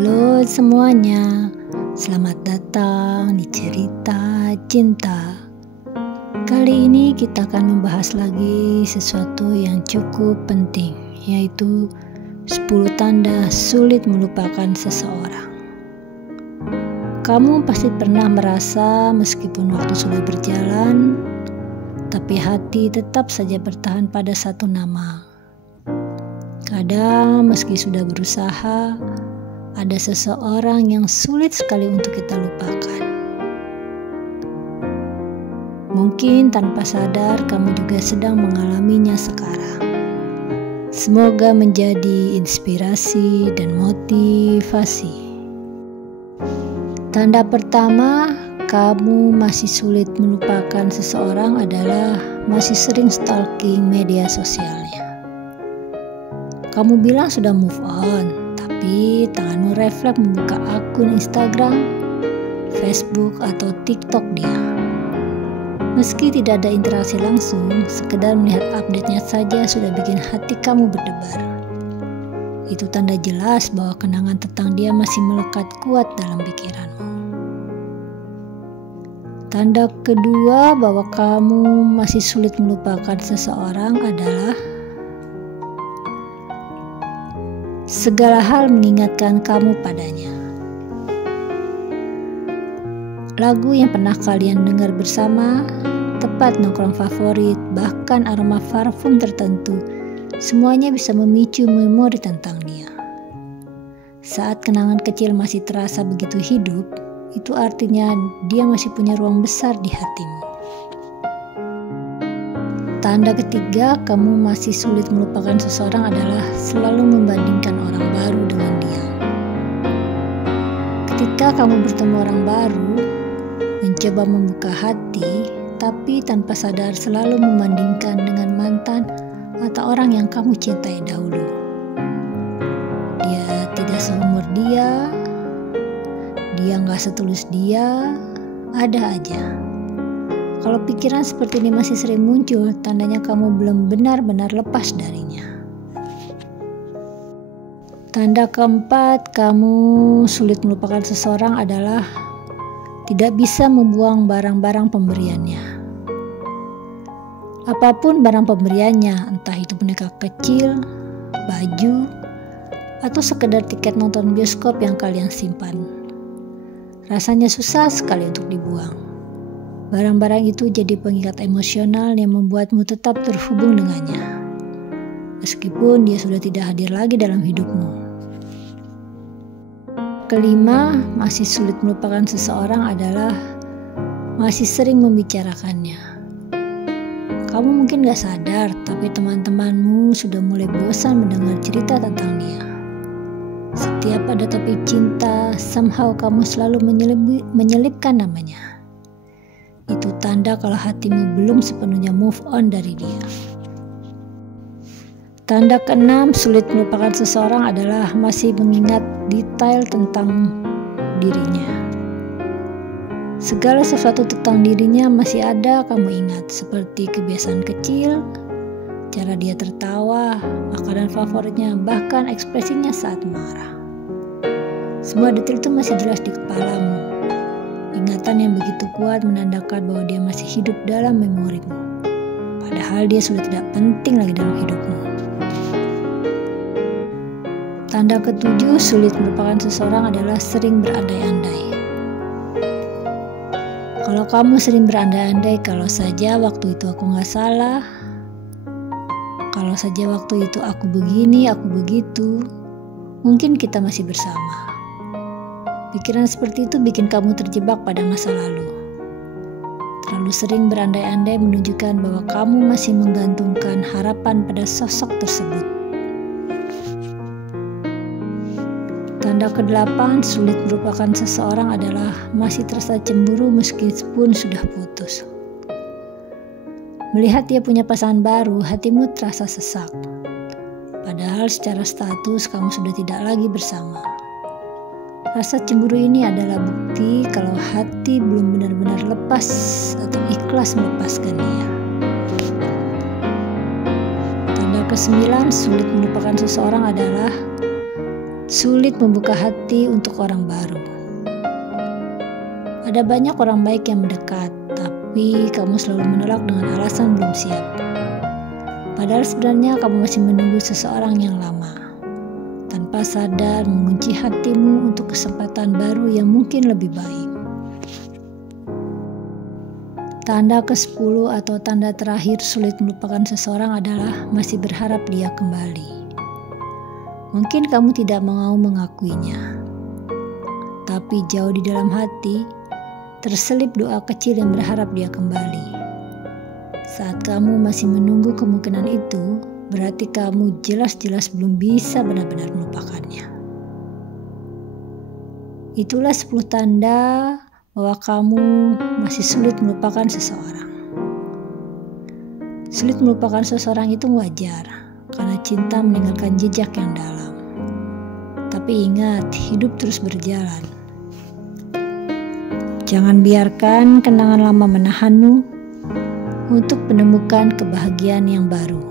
Halo semuanya, selamat datang di cerita cinta. Kali ini kita akan membahas lagi sesuatu yang cukup penting, yaitu 10 tanda sulit melupakan seseorang. Kamu pasti pernah merasa meskipun waktu sudah berjalan, tapi hati tetap saja bertahan pada satu nama. Kadang meski sudah berusaha, ada seseorang yang sulit sekali untuk kita lupakan. Mungkin tanpa sadar kamu juga sedang mengalaminya sekarang. Semoga menjadi inspirasi dan motivasi. Tanda pertama, kamu masih sulit melupakan seseorang adalah masih sering stalking media sosialnya. Kamu bilang sudah move on, tapi tanganmu refleks membuka akun Instagram, Facebook, atau TikTok dia. Meski tidak ada interaksi langsung, sekedar melihat update-nya saja sudah bikin hati kamu berdebar. Itu tanda jelas bahwa kenangan tentang dia masih melekat kuat dalam pikiranmu. Tanda kedua bahwa kamu masih sulit melupakan seseorang adalah segala hal mengingatkan kamu padanya. Lagu yang pernah kalian dengar bersama, tempat nongkrong favorit, bahkan aroma parfum tertentu, semuanya bisa memicu memori tentang dia. Saat kenangan kecil masih terasa begitu hidup, itu artinya dia masih punya ruang besar di hatimu. Tanda ketiga, kamu masih sulit melupakan seseorang adalah selalu membandingkan orang baru dengan dia. Ketika kamu bertemu orang baru, mencoba membuka hati, tapi tanpa sadar selalu membandingkan dengan mantan atau orang yang kamu cintai dahulu. Dia tidak seumur dia nggak setulus dia, ada aja. Kalau pikiran seperti ini masih sering muncul, tandanya kamu belum benar-benar lepas darinya. Tanda keempat, kamu sulit melupakan seseorang adalah tidak bisa membuang barang-barang pemberiannya. Apapun barang pemberiannya, entah itu boneka kecil, baju, atau sekedar tiket nonton bioskop yang kalian simpan. Rasanya susah sekali untuk dibuang. Barang-barang itu jadi pengikat emosional yang membuatmu tetap terhubung dengannya, meskipun dia sudah tidak hadir lagi dalam hidupmu. Kelima, masih sulit melupakan seseorang adalah masih sering membicarakannya. Kamu mungkin gak sadar, tapi teman-temanmu sudah mulai bosan mendengar cerita tentang dia. Setiap ada topik cinta, somehow kamu selalu menyelipkan namanya. Itu tanda kalau hatimu belum sepenuhnya move on dari dia. Tanda keenam, sulit melupakan seseorang adalah masih mengingat detail tentang dirinya. Segala sesuatu tentang dirinya masih ada kamu ingat, seperti kebiasaan kecil, cara dia tertawa, makanan favoritnya, bahkan ekspresinya saat marah. Semua detail itu masih jelas di kepalamu. Ingatan yang begitu kuat menandakan bahwa dia masih hidup dalam memorimu, padahal dia sudah tidak penting lagi dalam hidupmu. Tanda ketujuh, sulit melupakan seseorang adalah sering berandai-andai. Kalau kamu sering berandai-andai, kalau saja waktu itu aku gak salah, kalau saja waktu itu aku begini, aku begitu, mungkin kita masih bersama. Pikiran seperti itu bikin kamu terjebak pada masa lalu. Terlalu sering berandai-andai menunjukkan bahwa kamu masih menggantungkan harapan pada sosok tersebut. Tanda ke-8, sulit melupakan seseorang adalah masih terasa cemburu meskipun sudah putus. Melihat dia punya pasangan baru, hatimu terasa sesak. Padahal secara status kamu sudah tidak lagi bersama. Rasa cemburu ini adalah bukti kalau hati belum benar-benar lepas atau ikhlas melepaskan dia. Tanda ke-9, sulit melupakan seseorang adalah Sulit membuka hati untuk orang baru. Ada banyak orang baik yang mendekat, tapi kamu selalu menolak dengan alasan belum siap. Padahal sebenarnya kamu masih menunggu seseorang yang lama. Tanpa sadar mengunci hatimu untuk kesempatan baru yang mungkin lebih baik. Tanda ke-10 atau tanda terakhir sulit melupakan seseorang adalah masih berharap dia kembali. Mungkin kamu tidak mau mengakuinya, tapi jauh di dalam hati terselip doa kecil yang berharap dia kembali. Saat kamu masih menunggu kemungkinan itu, berarti kamu jelas-jelas belum bisa benar-benar melupakannya. Itulah 10 tanda bahwa kamu masih sulit melupakan seseorang. Sulit melupakan seseorang itu wajar, karena cinta meninggalkan jejak yang dalam. Tapi ingat, hidup terus berjalan. Jangan biarkan kenangan lama menahanmu untuk menemukan kebahagiaan yang baru.